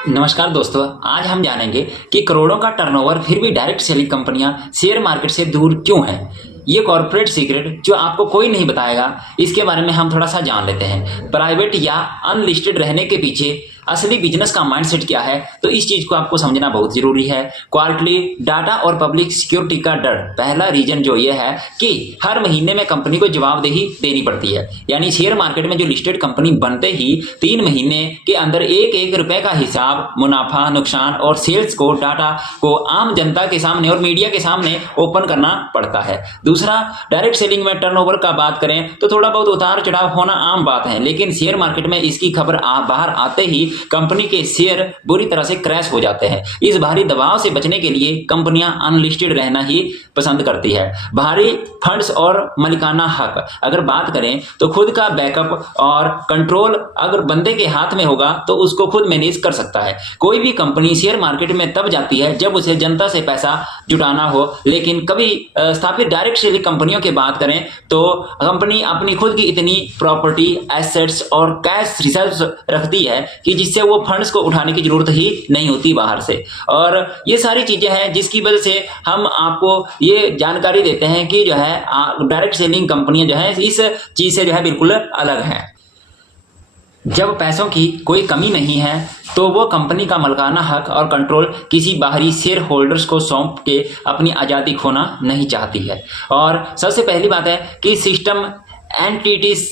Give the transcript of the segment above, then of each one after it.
नमस्कार दोस्तों, आज हम जानेंगे कि करोड़ों का टर्नओवर फिर भी डायरेक्ट सेलिंग कंपनियां शेयर मार्केट से दूर क्यों हैं। ये कॉर्पोरेट सीक्रेट जो आपको कोई नहीं बताएगा, इसके बारे में हम थोड़ा सा जान लेते हैं। प्राइवेट या अनलिस्टेड रहने के पीछे असली बिजनेस का माइंडसेट क्या है, तो इस चीज को आपको समझना बहुत जरूरी है। क्वार्टरली डाटा और पब्लिक सिक्योरिटी का डर पहला रीजन जो ये है कि हर महीने में कंपनी को जवाबदेही देनी पड़ती है। यानी शेयर मार्केट में जो लिस्टेड कंपनी बनते ही 3 महीने के अंदर एक एक रुपए का हिसाब, मुनाफा नुकसान और सेल्स को डाटा को आम जनता के सामने और मीडिया के सामने ओपन करना पड़ता है। दूसरा, डायरेक्ट सेलिंग में टर्नओवर का बात करें तो थोड़ा बहुत उतार चढ़ाव होना आम बात है, लेकिन शेयर मार्केट में इसकी खबर बाहर आते ही कंपनी के शेयर बुरी तरह से क्रैश हो जाते हैं। इस भारी दबाव से बचने के लिए कंपनियां अनलिस्टेड रहना ही पसंद करती है। भारी फंड्स और मालिकाना हक अगर बात करें तो खुद का बैकअप और कंट्रोल अगर बंदे के हाथ में होगा तो उसको खुद मैनेज कर सकता है। कोई भी कंपनी शेयर मार्केट में तब जाती है जब उसे जनता से पैसा जुटाना हो, लेकिन कभी स्थापित डायरेक्ट सेलिंग कंपनियों की बात करें तो कंपनी अपनी खुद की इतनी प्रॉपर्टी, एसेट्स और कैश रिजर्व्स रखती है कि जिससे वो फंड्स को उठाने की जरूरत ही नहीं होती बाहर से। और ये सारी चीजें हैं जिसकी वजह से हम आपको ये जानकारी देते हैं कि जो है डायरेक्ट सेलिंग कंपनियां जो है इस चीज से जो है बिल्कुल अलग है। जब पैसों की कोई कमी नहीं है तो वो कंपनी का मालिकाना हक और कंट्रोल किसी बाहरी शेयर होल्डर्स को सौंप के अपनी आज़ादी खोना नहीं चाहती है। और सबसे पहली बात है कि सिस्टम एंटिटीज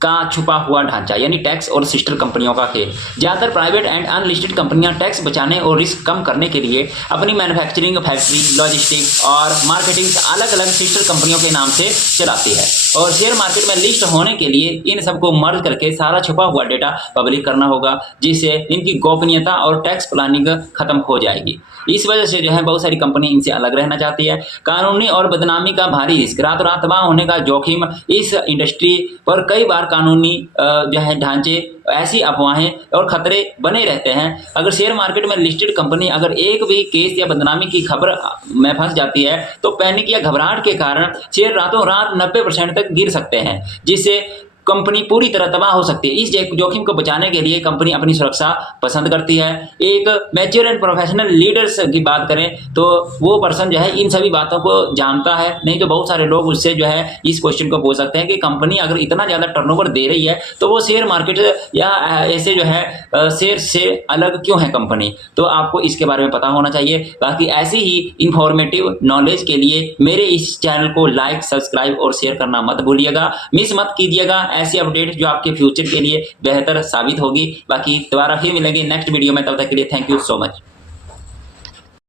का छुपा हुआ ढांचा, यानी टैक्स और सिस्टर कंपनियों का खेल। ज्यादातर प्राइवेट एंड अनलिस्टेड कंपनियां टैक्स बचाने और रिस्क कम करने के लिए अपनी मैन्युफैक्चरिंग, फैक्ट्री, लॉजिस्टिक और मार्केटिंग अलग अलग सिस्टर कंपनियों के नाम से चलाती है। और शेयर मार्केट में लिस्ट होने के लिए इन सबको मर्ज करके सारा छुपा हुआ डेटा पब्लिक करना होगा, जिससे इनकी गोपनीयता और टैक्स प्लानिंग खत्म हो जाएगी। इस वजह से जो है बहुत सारी कंपनी इनसे अलग रहना चाहती है। कानूनी और बदनामी का भारी रिस्क, रातों रात तबाह होने का जोखिम इस इंडस्ट्री पर कई बार कानूनी जो है ढांचे, ऐसी अफवाहें और खतरे बने रहते हैं। अगर शेयर मार्केट में लिस्टेड कंपनी अगर एक भी केस या बदनामी की खबर में फंस जाती है तो पैनिक या घबराहट के कारण शेयर रातों रात 90% तक गिर सकते हैं, जिससे कंपनी पूरी तरह तबाह हो सकती है। इस जोखिम को बचाने के लिए कंपनी अपनी सुरक्षा पसंद करती है। एक मैच्योर एंड प्रोफेशनल लीडर्स की बात करें तो वो पर्सन जो है इन सभी बातों को जानता है। नहीं तो बहुत सारे लोग उससे जो है इस क्वेश्चन को पूछ सकते हैं कि कंपनी अगर इतना ज्यादा टर्नओवर दे रही है तो वो शेयर मार्केट या ऐसे जो है शेयर से अलग क्यों है कंपनी। तो आपको इसके बारे में पता होना चाहिए। बाकी ऐसी ही इंफॉर्मेटिव नॉलेज के लिए मेरे इस चैनल को लाइक, सब्सक्राइब और शेयर करना मत भूलिएगा, मिस मत कीजिएगा ऐसी अपडेट जो आपके फ्यूचर के लिए बेहतर साबित होगी। बाकी दोबारा फिर मिलेंगे नेक्स्ट वीडियो में, तब तक के लिए थैंक यू सो मच।